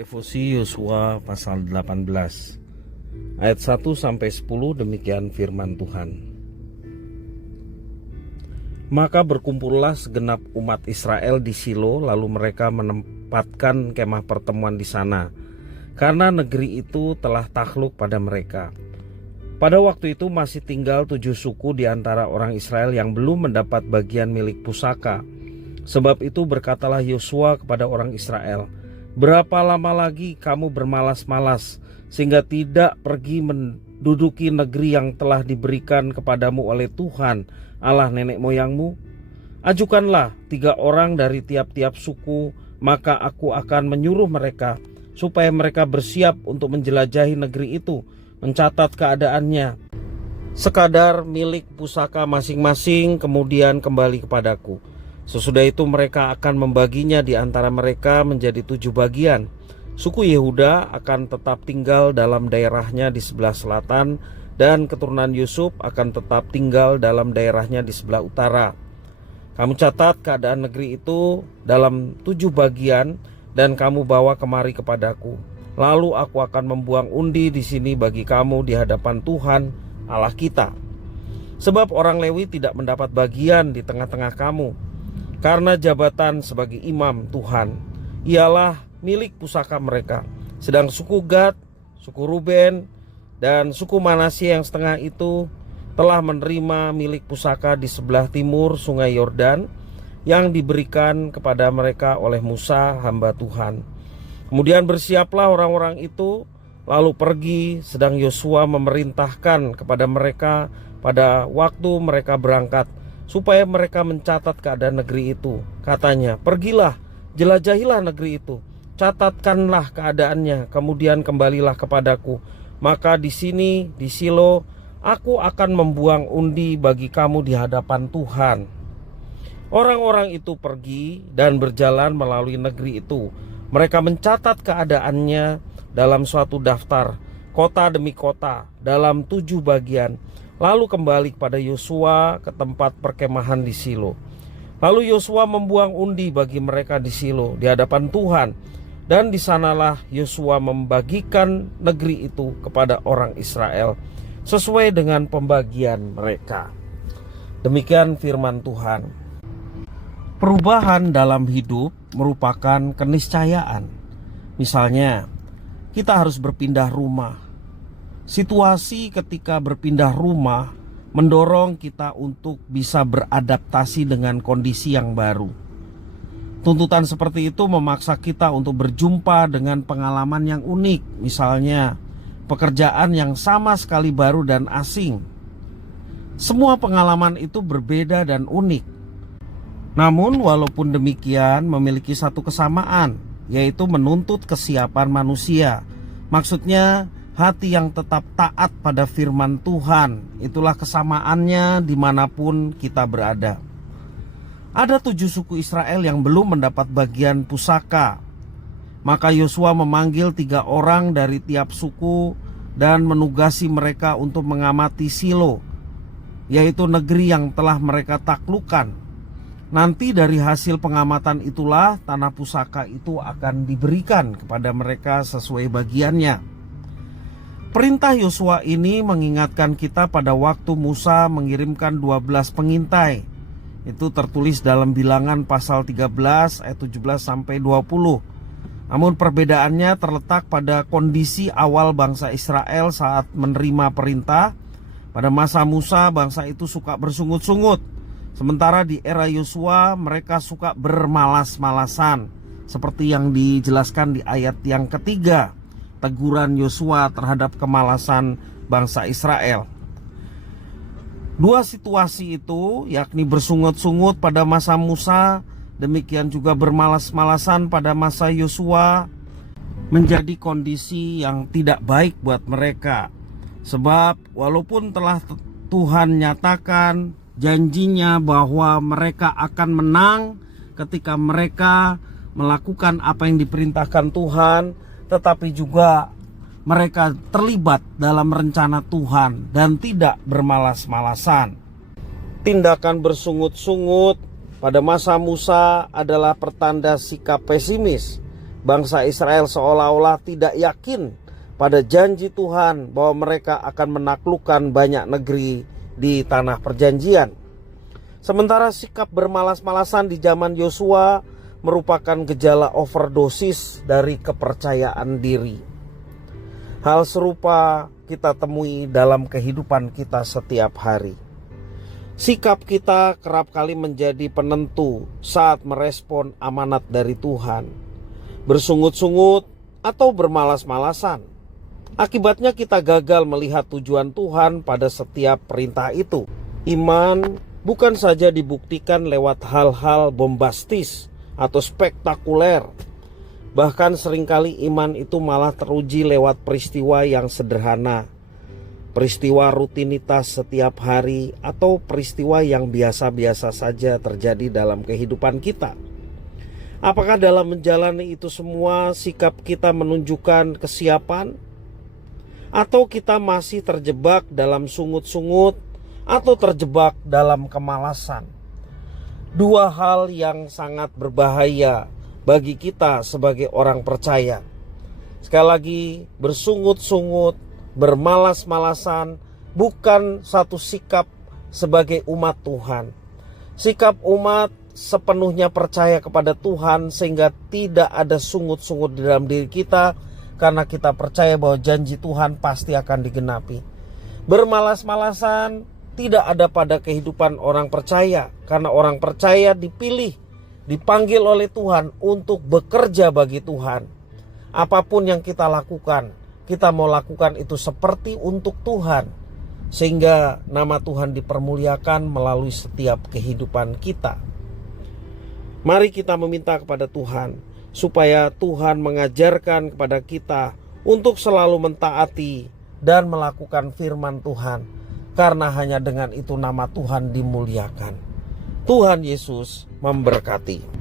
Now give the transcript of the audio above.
Devosi Yosua pasal 18 ayat 1 sampai 10. Demikian firman Tuhan. Maka berkumpullah segenap umat Israel di Shilo, lalu mereka menempatkan kemah pertemuan di sana, karena negeri itu telah takluk pada mereka. Pada waktu itu masih tinggal 7 suku di antara orang Israel yang belum mendapat bagian milik pusaka. Sebab itu berkatalah Yosua kepada orang Israel, "Berapa lama lagi kamu bermalas-malas sehingga tidak pergi menduduki negeri yang telah diberikan kepadamu oleh Tuhan Allah nenek moyangmu? Ajukanlah 3 orang dari tiap-tiap suku, maka aku akan menyuruh mereka supaya mereka bersiap untuk menjelajahi negeri itu, mencatat keadaannya, sekadar milik pusaka masing-masing, kemudian kembali kepadaku. Sesudah itu mereka akan membaginya di antara mereka menjadi 7 bagian. Suku Yehuda akan tetap tinggal dalam daerahnya di sebelah selatan, dan keturunan Yusuf akan tetap tinggal dalam daerahnya di sebelah utara. Kamu catat keadaan negeri itu dalam 7 bagian dan kamu bawa kemari kepadaku. Lalu aku akan membuang undi di sini bagi kamu di hadapan Tuhan Allah kita. Sebab orang Lewi tidak mendapat bagian di tengah-tengah kamu, karena jabatan sebagai imam Tuhan ialah milik pusaka mereka. Sedang suku Gad, suku Ruben, dan suku Manasye yang setengah itu telah menerima milik pusaka di sebelah timur sungai Yordan yang diberikan kepada mereka oleh Musa hamba Tuhan. Kemudian bersiaplah orang-orang itu lalu pergi, sedang Yosua memerintahkan kepada mereka pada waktu mereka berangkat supaya mereka mencatat keadaan negeri itu. Katanya, "Pergilah, jelajahilah negeri itu, catatkanlah keadaannya, kemudian kembalilah kepadaku. Maka di sini, di Shilo, aku akan membuang undi bagi kamu di hadapan Tuhan." Orang-orang itu pergi dan berjalan melalui negeri itu. Mereka mencatat keadaannya dalam suatu daftar, kota demi kota, dalam 7 bagian. Lalu kembali kepada Yosua ke tempat perkemahan di Shilo. Lalu Yosua membuang undi bagi mereka di Shilo di hadapan Tuhan, dan di sanalah Yosua membagikan negeri itu kepada orang Israel sesuai dengan pembagian mereka. Demikian firman Tuhan. Perubahan dalam hidup merupakan keniscayaan. Misalnya, kita harus berpindah rumah. Situasi ketika berpindah rumah mendorong kita untuk bisa beradaptasi dengan kondisi yang baru. Tuntutan seperti itu memaksa kita untuk berjumpa dengan pengalaman yang unik. Misalnya, pekerjaan yang sama sekali baru dan asing. Semua pengalaman itu berbeda dan unik. Namun walaupun demikian memiliki satu kesamaan, yaitu menuntut kesiapan manusia. Maksudnya, hati yang tetap taat pada firman Tuhan. Itulah kesamaannya dimanapun kita berada. Ada 7 suku Israel yang belum mendapat bagian pusaka. Maka Yosua memanggil 3 orang dari tiap suku dan menugasi mereka untuk mengamati Shilo, yaitu negeri yang telah mereka taklukkan. Nanti dari hasil pengamatan itulah tanah pusaka itu akan diberikan kepada mereka sesuai bagiannya. Perintah Yosua ini mengingatkan kita pada waktu Musa mengirimkan 12 pengintai. Itu tertulis dalam Bilangan pasal 13 ayat 17 sampai 20. Namun perbedaannya terletak pada kondisi awal bangsa Israel saat menerima perintah. Pada masa Musa bangsa itu suka bersungut-sungut, sementara di era Yosua mereka suka bermalas-malasan, seperti yang dijelaskan di ayat yang ketiga. Teguran Yosua terhadap kemalasan bangsa Israel. 2 situasi itu, yakni bersungut-sungut pada masa Musa, demikian juga bermalas-malasan pada masa Yosua, menjadi kondisi yang tidak baik buat mereka. Sebab walaupun telah Tuhan nyatakan janjinya bahwa mereka akan menang ketika mereka melakukan apa yang diperintahkan Tuhan, tetapi juga mereka terlibat dalam rencana Tuhan dan tidak bermalas-malasan. Tindakan bersungut-sungut pada masa Musa adalah pertanda sikap pesimis. Bangsa Israel seolah-olah tidak yakin pada janji Tuhan bahwa mereka akan menaklukkan banyak negeri di tanah perjanjian. Sementara sikap bermalas-malasan di zaman Yosua merupakan gejala overdosis dari kepercayaan diri. Hal serupa kita temui dalam kehidupan kita setiap hari. Sikap kita kerap kali menjadi penentu saat merespon amanat dari Tuhan. Bersungut-sungut atau bermalas-malasan. Akibatnya kita gagal melihat tujuan Tuhan pada setiap perintah itu. Iman bukan saja dibuktikan lewat hal-hal bombastis atau spektakuler. Bahkan seringkali iman itu malah teruji lewat peristiwa yang sederhana. Peristiwa rutinitas setiap hari atau peristiwa yang biasa-biasa saja terjadi dalam kehidupan kita. Apakah dalam menjalani itu semua sikap kita menunjukkan kesiapan? Atau kita masih terjebak dalam sungut-sungut atau terjebak dalam kemalasan? Dua hal yang sangat berbahaya bagi kita sebagai orang percaya. Sekali lagi, bersungut-sungut, bermalas-malasan bukan satu sikap sebagai umat Tuhan. Sikap umat sepenuhnya percaya kepada Tuhan sehingga tidak ada sungut-sungut di dalam diri kita, karena kita percaya bahwa janji Tuhan pasti akan digenapi. Bermalas-malasan tidak ada pada kehidupan orang percaya, karena orang percaya dipilih, dipanggil oleh Tuhan untuk bekerja bagi Tuhan. Apapun yang kita lakukan, kita mau lakukan itu seperti untuk Tuhan, sehingga nama Tuhan dipermuliakan melalui setiap kehidupan kita. Mari kita meminta kepada Tuhan supaya Tuhan mengajarkan kepada kita untuk selalu mentaati dan melakukan firman Tuhan, karena hanya dengan itu nama Tuhan dimuliakan. Tuhan Yesus memberkati.